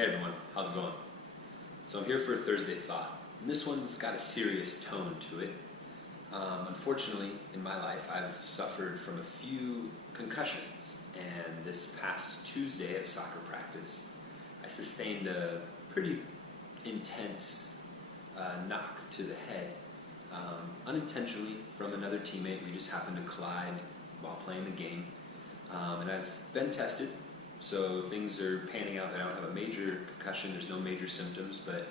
Hey everyone, how's it going? So I'm here for a Thursday Thought, and this one's got a serious tone to it. Unfortunately, in my life, I've suffered from a few concussions, and this past Tuesday at soccer practice, I sustained a pretty intense knock to the head, unintentionally from another teammate. We just happened to collide while playing the game, and I've been tested. So things are panning out. I don't have a major concussion, there's no major symptoms, but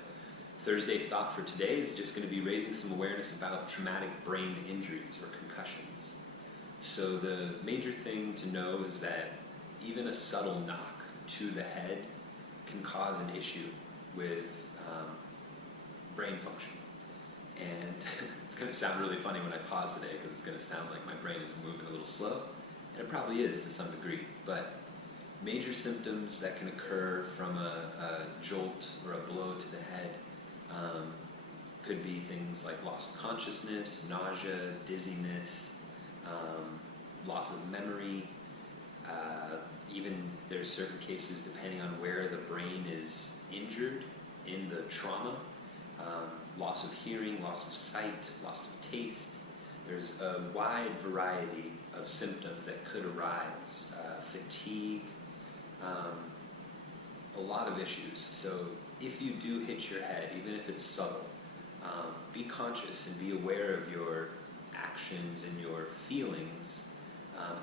Thursday Thought for today is just going to be raising some awareness about traumatic brain injuries or concussions. So the major thing to know is that even a subtle knock to the head can cause an issue with brain function. And it's going to sound really funny when I pause today because it's going to sound like my brain is moving a little slow, and it probably is to some degree, but major symptoms that can occur from a jolt or a blow to the head could be things like loss of consciousness, nausea, dizziness, loss of memory. Even there's certain cases, depending on where the brain is injured in the trauma, loss of hearing, loss of sight, loss of taste. There's a wide variety of symptoms that could arise, fatigue, a lot of issues. So if you do hit your head, even if it's subtle, be conscious and be aware of your actions and your feelings,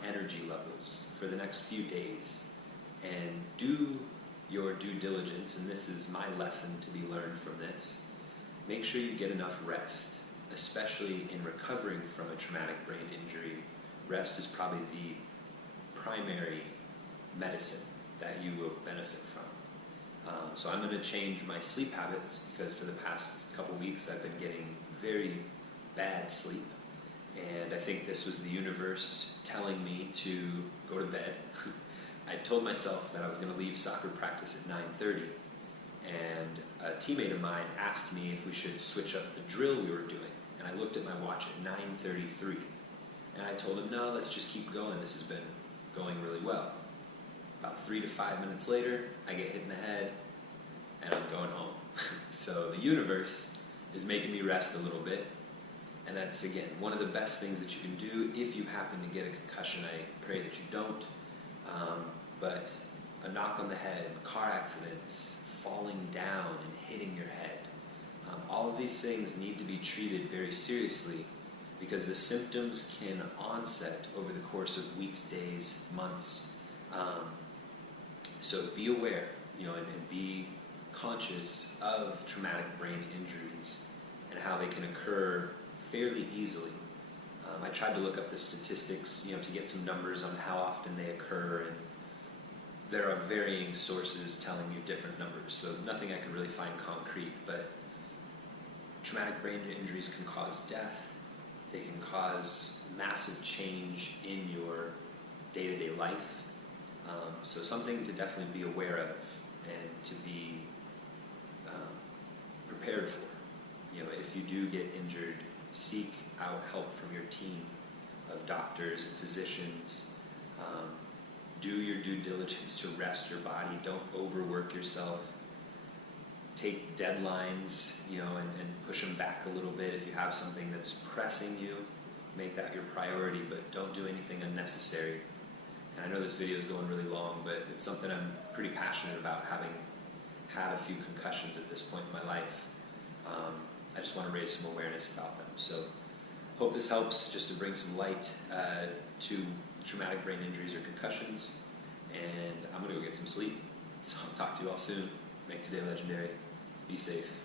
energy levels for the next few days, and do your due diligence. And this is my lesson to be learned from this. Make sure you get enough rest, especially in recovering from a traumatic brain injury. Rest is probably the primary medicine that you will benefit from. So I'm going to change my sleep habits because for the past couple weeks I've been getting very bad sleep, and I think this was the universe telling me to go to bed. I told myself that I was going to leave soccer practice at 9:30, and a teammate of mine asked me if we should switch up the drill we were doing, and I looked at my watch at 9:33, and I told him, no, let's just keep going, this has been going really well. About 3 to 5 minutes later, I get hit in the head, and I'm going home. So the universe is making me rest a little bit, and that's, again, one of the best things that you can do if you happen to get a concussion. I pray that you don't, but a knock on the head, car accidents, falling down and hitting your head, all of these things need to be treated very seriously because the symptoms can onset over the course of weeks, days, months. So be aware, and be conscious of traumatic brain injuries and how they can occur fairly easily. I tried to look up the statistics, to get some numbers on how often they occur, and there are varying sources telling you different numbers, so nothing I could really find concrete, but traumatic brain injuries can cause death. They can cause massive change in your day-to-day life. So something to definitely be aware of and to be prepared for. If you do get injured, seek out help from your team of doctors and physicians. Do your due diligence to rest your body. Don't overwork yourself. Take deadlines, and push them back a little bit. If you have something that's pressing you, make that your priority, but don't do anything unnecessary. And I know this video is going really long, but it's something I'm pretty passionate about, having had a few concussions at this point in my life. I just want to raise some awareness about them. So hope this helps just to bring some light to traumatic brain injuries or concussions. And I'm going to go get some sleep. So I'll talk to you all soon. Make today legendary. Be safe.